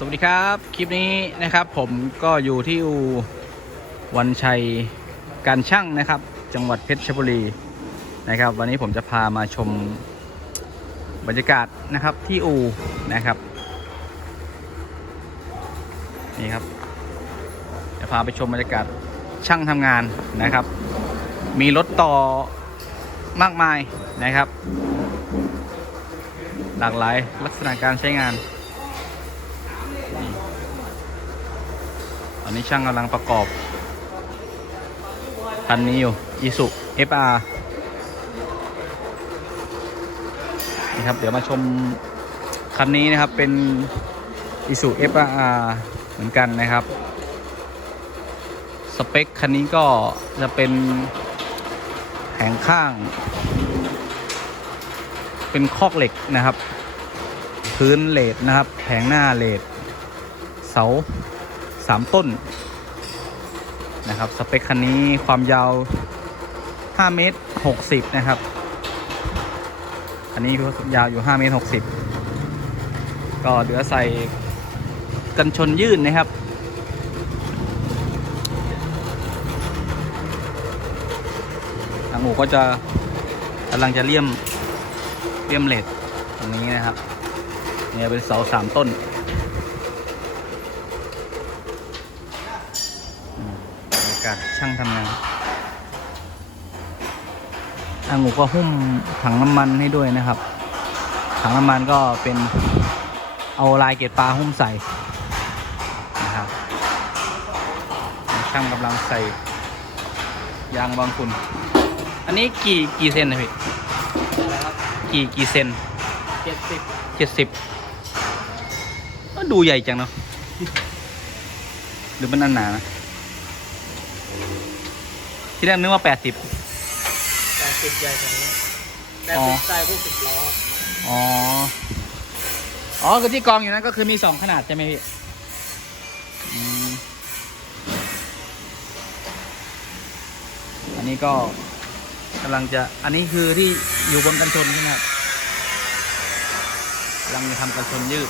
สวัสดีครับ คลิปนี้นะครับผมก็อยู่ที่อูวันชัยการช่างนะครับ จังหวัดเพชรบุรีนะครับ วันนี้ผมจะพามาชมบรรยากาศนะครับที่อูนะครับนี่ครับ จะพาไปชมบรรยากาศช่างทำงานนะครับ มีรถต่อมากมายนะครับ หลากหลายลักษณะการใช้งาน อนนี้ช่างกำลังประกอบ คันนี้อยู่อีสุ FR นี่ครับ เดี๋ยวมาชม คันนี้นะครับเป็นอีสุ FR เหมือนกันนะครับ สเปค คันนี้ก็จะเป็นแผงข้าง เป็นคอกเหล็กนะครับ พื้นเลดนะครับ แผงหน้าเลดเสา สามต้นนะครับสเปคคันนี้ความยาว 5 เมตร 60 นะครับคันนี้ยาวอยู่ 5 เมตร 60 ก็เหลือใส่กันชนยื่นนะครับ ทางหมูก็จะกำลังจะเลี่ยมเลี่ยมเหล็กตรงนี้นะครับ เนี่ยเป็นเสาสามต้น บรรยากาศช่างทำงานอางูก็หุ้มถังน้ำมันให้ด้วยนะครับ ถังน้ำมันก็เป็นเอาลายเกล็ดปลาหุ้มใส่นะครับ ช่างกำลังใส่ยางบางคุณ อันนี้กี่กี่เซนนะพี่นะครับกี่กี่เซนเจ็ดสิบเจ็ดสิบก็ดูใหญ่จังเนาะหรือมันอันหนานะ ที่แรกนึกว่าแปดสิบแปดสิบใหญ่กว่านี้แปดอ๋อสิบใส่พวกสิบล้ออ๋อ อ๋อคือที่กองอยู่นั้นก็คือมีสองขนาดใช่ไหมพี่อืมอันนี้ก็กำลังจะอันนี้คือที่อยู่บนกันชนใช่ไหมครับกำลังจะทำกันชนยืด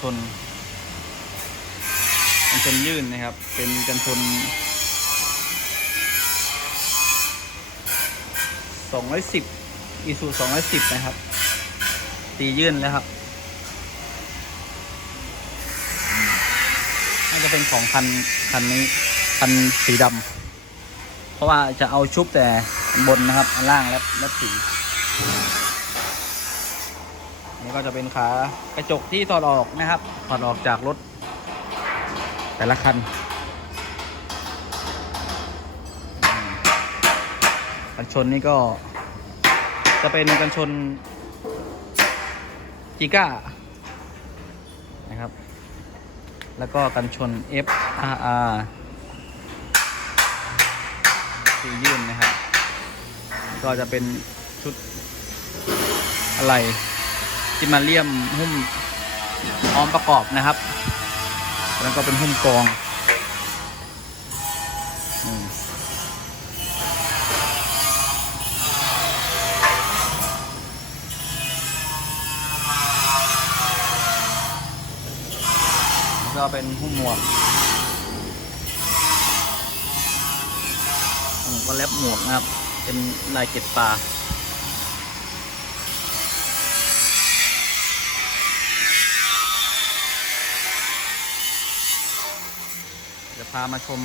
ชน กันชนยื่นนะครับ เป็นกันชนสองร้อยสิบอีซูสองร้อยสิบนะครับ ตียื่นแล้วครับน่าจะเป็นของคันคันนี้คันสีดำเพราะว่าจะเอาชุบแต่บนนะครับ ล่างและและสี นี่ก็จะเป็นขากระจกที่ถอดออกนะครับถอดออกจากรถ แต่ละคันกันชนนี่ก็ จะเป็นกันชนจิก้านะครับ แล้วก็กันชน FRR สียื่นนะครับ ก็จะเป็นชุดอะไร ที่มาเลี่ยมหุ้มพร้อมประกอบนะครับ แล้วก็เป็นหุ้มกองอืมก็เป็นหุ้มหมวกผมก็แลบหมวกนะครับ เป็นลายเกล็ดปลา พามาชม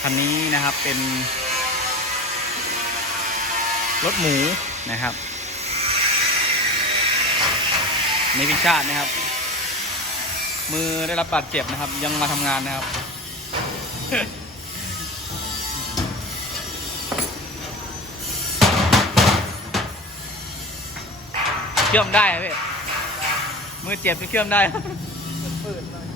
คันนี้นะครับเป็น รถหมูนะครับในพิชาตินะครับ มือได้รับบาดเจ็บนะครับ ยังมาทำงานนะครับเชื่อมได้พี่มือเจ็บไปเชื่อมได้ มันปืนเลย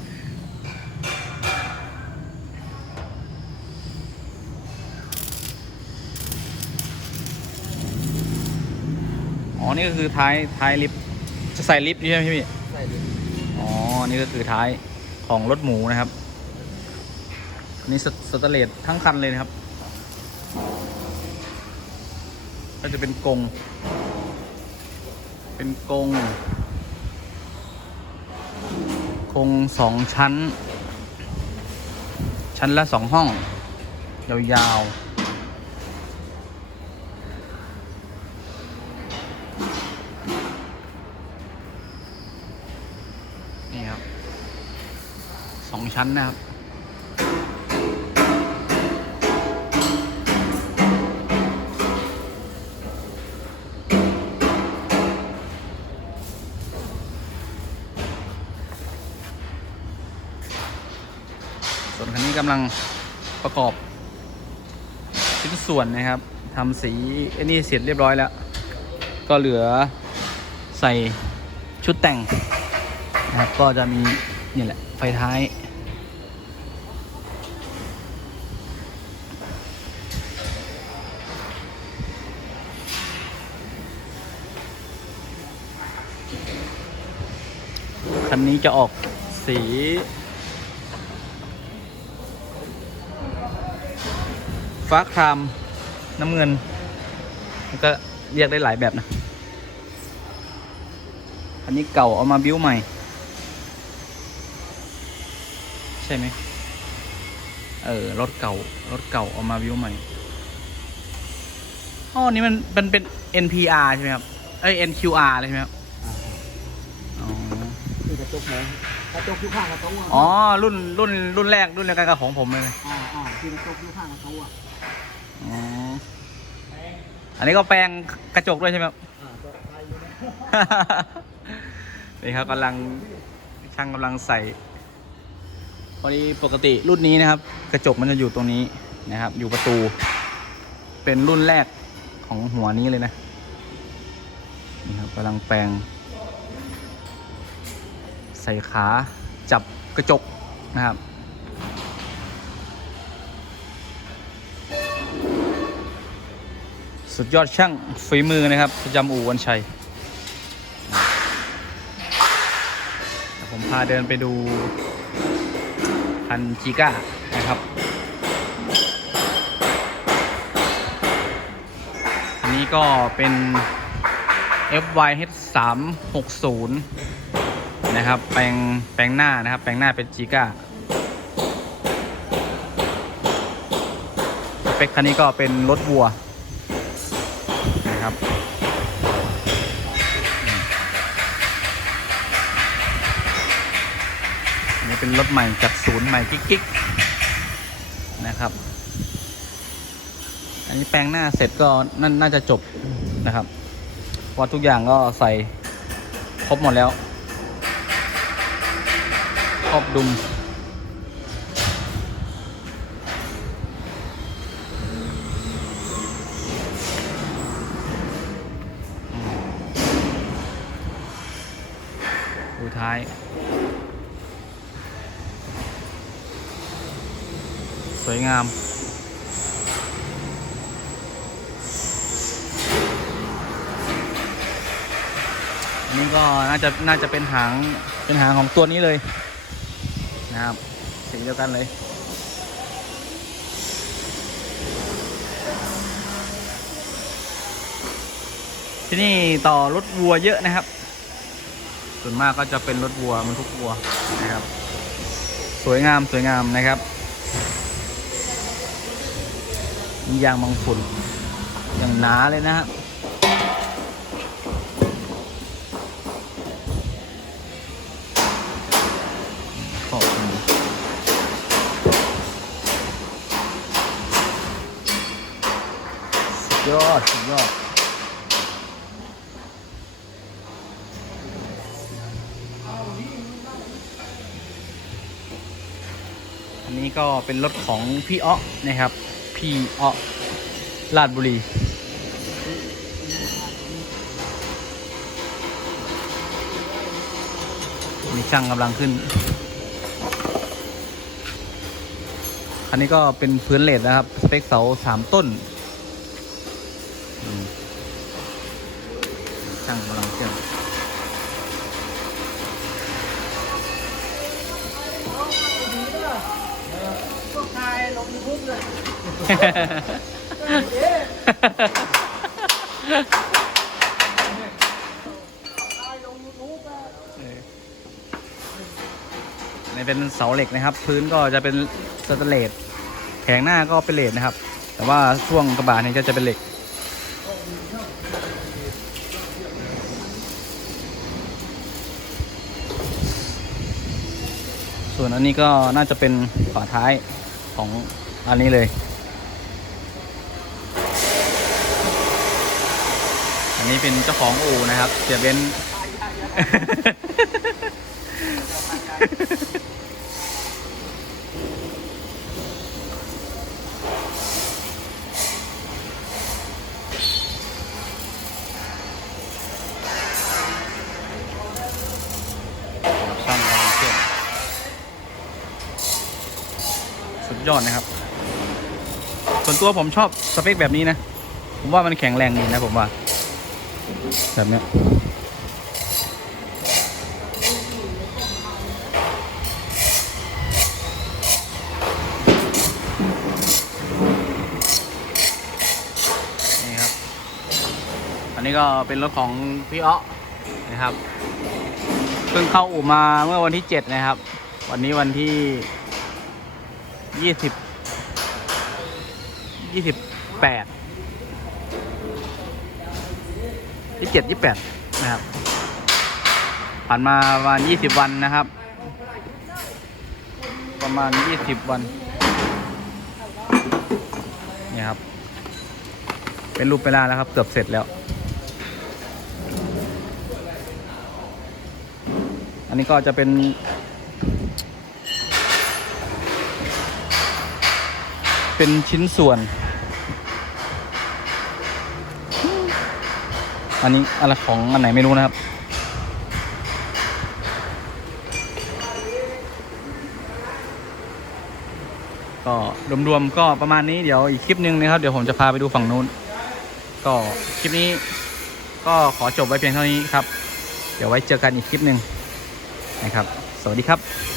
อ๋อนี่ก็คือท้ายท้ายลิฟต์จะใส่ลิฟต์ใช่ไหมพี่ใส่ดิอ๋อนี่ก็คือท้ายของรถหมูนะครับนี่สสแตเลสทั้งคันเลยนะครับ ก็จะเป็นกรงเป็นกรงกรงสองชั้น ชั้นละสองห้อง ยาวๆ นี่ครับ สองชั้นนะครับส่วนคันนี้กำลังประกอบชิ้นส่วนนะครับทำสีอ้นี่เสร็จเรียบร้อยแล้ว ก็เหลือใส่ชุดแต่งนะครับก็จะมีนี่แหละไฟท้าย คั นี้จะออกสี ฟ้าครามน้ำเงิน มันก็เรียกได้หลายแบบนะ อันนี้เก่าเอามาบิ้วใหม่ ใช่ไหม เออ รถเก่า รถเก่าเอามาบิ้วใหม่ อ๋อ นี่มันมันเป็น NPR ใช่ไหมครับ เอ้ย NQR เลยใช่ไหมครับ นี่กระจกไหนกระจกอยู่ข้างกระโต๊ะอ๋อรุ่นรุ่นรุ่นแรกรุ่นแรกกันกับของผมเลยอ่าอ่าที่กระจกอยู่ข้างกระโต๊ะอ๋ออันนี้ก็แปลงกระจกด้วยใช่ไหมครับอ่าก็ไปอยู่นะนี่ครับกำลังช่างกำลังใส่พอดีปกติรุ่นนี้นะครับ กระจกมันจะอยู่ตรงนี้นะครับ อยู่ประตู เป็นรุ่นแรกของหัวนี้เลยนะนี่ครับกำลังแปลงใส่ขาจับกระจกนะครับ สุดยอดช่างฝีมือนะครับประจำอู่วันชัย ผมพาเดินไปดูพันจิก้านะครับ อันนี้ก็เป็น FYH 3 6 0 นะครับ แปลงแปลงหน้านะครับ แปลงหน้าเป็นจิก้าสเปคคันนี้ก็เป็นรถวัวนะครับนนี้เป็นรถใหม่จากศูนย์ใหม่กิ๊กๆนะครับ อันนี้แปลงหน้าเสร็จก็น,น่าจะจบนะครับเพราะทุกอย่างก็ใส่ครบหมดแล้ว อบดุม ดูท้าย สวยงามนนี้ก็น่าจะน่าจะเป็นหางเป็นหางของตัวนี้เลย นะครับ สีเดียวกันเลย ที่นี่ต่อรถวัวเยอะนะครับ ส่วนมากก็จะเป็นรถวัวมันทุกวัวนะครับ สวยงามสวยงามนะครับยางบางฝุ่นอย่างหนาเลยนะฮะข อด สุดยอด อันนี้ก็เป็นรถของพี่อ้อนะครับ พี่อ้อลาดบุรีมีช่างกำลังขึ้น อันนี้ก็เป็นพื้นเลดนะครับ สเปคเสาสามต้น นี่เป็นเสาเหล็กนะครับ พื้นก็จะเป็นสแตนเลสแผงหน้าก็เป็นเหล็กนะครับ แต่ว่าช่วงกระบะเนี่ยก็จะเป็นเหล็กส่วนอันนี้ก็น่าจะเป็นฝาท้ายของอันนี้เลย นี้เป็นเจ้าของอู่นะครับ เสียเบนซ์ ช่างกำลังเชื่อมสุดยอดนะครับ ส่วนตัวผมชอบสเปคแบบนี้นะ ผมว่ามันแข็งแรงดีนะผมว่า แบบเนี้ยนี่ครับ อันนี้ก็เป็นรถของพี่อ๊อนะครับ เพิ่งเข้าอู่มาเมื่อวันที่เจ็ดนะครับ วันนี้วันที่ยี่สิบยี่สิบแปด ยี่เจ็ดยี่แปดนะครับ ผ่านมาประมาณยี่สิบวันนะครับ ประมาณยี่สิบวันนี่ครับ เป็นรูปเวลาแล้วครับเกือบเสร็จแล้ว อันนี้ก็จะเป็นเป็นชิ้นส่วน อันนี้อะไรของอันไหนไม่รู้นะครับ ก็รวมๆก็ประมาณนี้เดี๋ยวอีกคลิปหนึงนะครับเดี๋ยวผมจะพาไปดูฝั่งนู้น ก็คลิปนี้ก็ขอจบไว้เพียงเท่านี้ครับ เดี๋ยวไว้เจอกันอีกคลิปหนึ่งนะครับ สวัสดีครับ